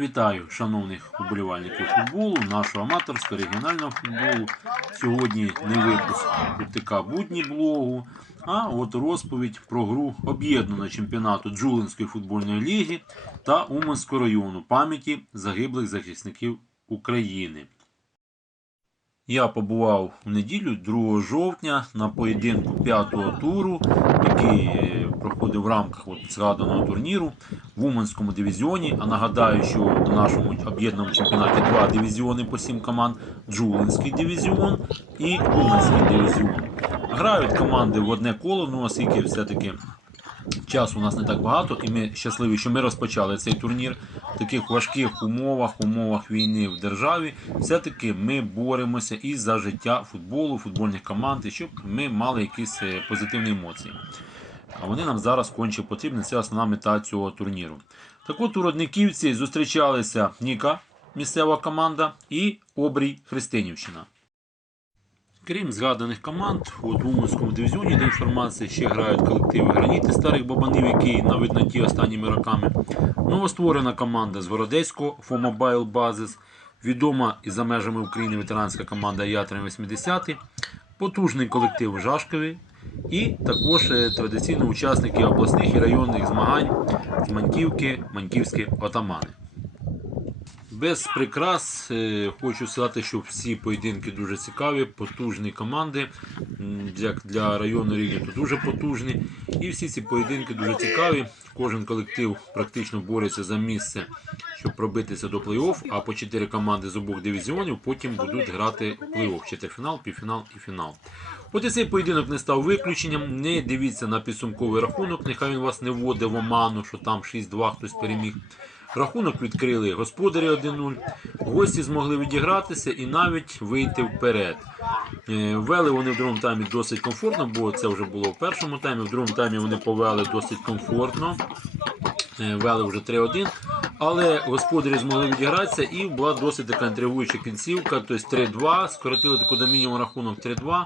Вітаю шановних уболівальників футболу, нашого аматорського регіонального футболу. Сьогодні не випуск УТК будні блогу, а от розповідь про гру об'єднаного чемпіонату Джулинської футбольної ліги та Уманського району пам'яті загиблих захисників України. Я побував в неділю 2 жовтня на поєдинку 5-го туру, який проходив в рамках от згаданого турніру в Уманському дивізіоні. А нагадаю, що в нашому об'єднаному чемпіонаті два дивізіони по 7 команд: Джулинський дивізіон і Уманський дивізіон. Грають команди в одне коло, ну оскільки все-таки часу у нас не так багато, і ми щасливі, що ми розпочали цей турнір в таких важких умовах, умовах війни в державі. Все-таки ми боремося і за життя футболу, футбольних команд, і щоб ми мали якісь е, позитивні емоції. А вони нам зараз конче потрібні. Це основна мета цього турніру. Так от у Родниківці зустрічалися Ніка, місцева команда, і Обрій Христинівщина. Крім згаданих команд, от в Уманському дивізіоні де інформації ще грають колективи граніти старих бабанів, які на видноті останніми роками. Новостворена команда з Городецького Фомобайл Базис, відома і за межами України ветеранська команда Ятрин 80 потужний колектив Жашкові і також традиційно учасники обласних і районних змагань з Маньківки, Маньківські отамани. Без прикрас е, хочу сказати, що всі поєдинки дуже цікаві, потужні команди. М, Для, району рівня то дуже потужні. І всі ці поєдинки дуже цікаві. Кожен колектив практично бореться за місце, щоб пробитися до плей-офф, а по 4 команди з обох дивізіонів потім будуть грати плей-офф. Четвертьфінал, півфінал і фінал. От і цей поєдинок не став виключенням. Не дивіться на підсумковий рахунок, нехай він вас не вводить в оману, що там 6-2 хтось переміг. Рахунок відкрили господарі 1-0. Гості змогли відігратися і навіть вийти вперед. Е, Вели вони в другому таймі досить комфортно, бо це вже було в першому таймі. В другому таймі вони повели досить комфортно. Е, Вели вже 3-1. Але господарі змогли відігратися і була досить така інтригуюча кінцівка. Тобто 3-2, скоротили таку до мінімуму рахунок 3-2.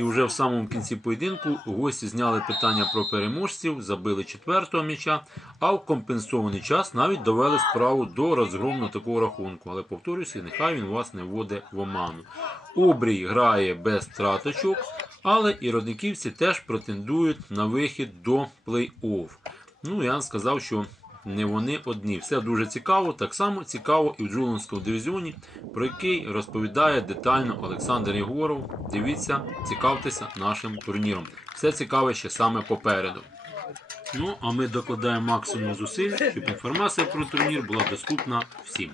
І вже в самому кінці поєдинку гості зняли питання про переможців, забили четвертого м'яча, а в компенсований час навіть довели справу до розгромного такого рахунку. Але повторюся, нехай він вас не вводить в оману. Обрій грає без траточок, але і родниківці теж претендують на вихід до плей-офф. Ну, я сказав, що не вони одні. Все дуже цікаво. Так само цікаво і в Джулинському дивізіоні, про який розповідає детально Олександр Єгоров. Дивіться, цікавтеся нашим турніром. Все цікаве ще саме попереду. Ну, а ми докладаємо максимум зусиль, щоб інформація про турнір була доступна всім.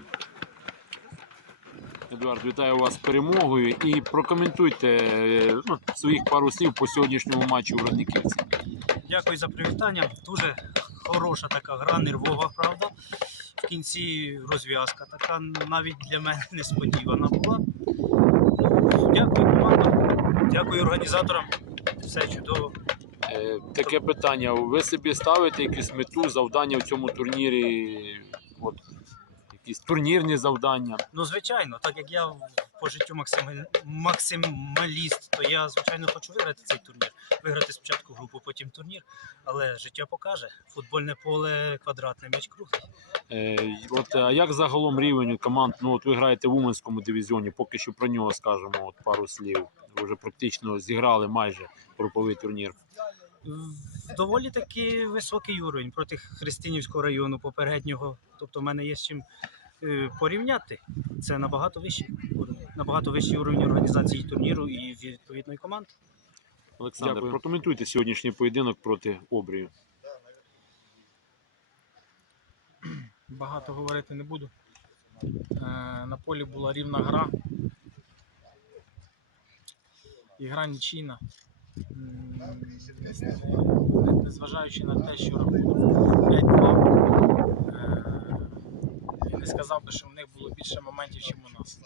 Едуард, вітаю вас з перемогою і прокоментуйте е, ну, своїх пару слів по сьогоднішньому матчу в Родниківці. Дякую за привітання. Дуже хороша така гра, нервова, правда. В кінці розв'язка така навіть для мене несподівана була. Дякую командам, дякую організаторам. Все чудово. Е, Таке питання. Ви собі ставите якусь мету, завдання в цьому турнірі? От, якісь турнірні завдання? Ну, звичайно, так як я по життю максималіст, то я, звичайно, хочу виграти цей турнір. Виграти спочатку групу, потім турнір. Але життя покаже. Футбольне поле квадратне, м'яч круглий. Е, от, а як загалом рівень команд? Ну, от ви граєте в Уманському дивізіоні, поки що про нього скажемо от пару слів. Ви вже практично зіграли майже груповий турнір. Доволі таки високий уровень проти Христинівського району попереднього. Тобто, в мене є з чим порівняти. Це набагато вищий уровень, набагато вищий уровень організації турніру і відповідної команди. Олександр, Дякую. прокоментуйте сьогоднішній поєдинок проти Обрію. багато говорити не буду. Е, На полі була рівна гра. І гра нічийна. Незважаючи на те, що рахунок 5-2, е, я не сказав би, що в них було більше моментів, ніж у нас.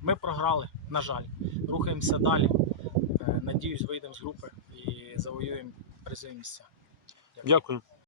Ми програли, на жаль. Рухаємося далі. Е, Надіюсь, вийдемо з групи і завоюємо призові місця. Дякую.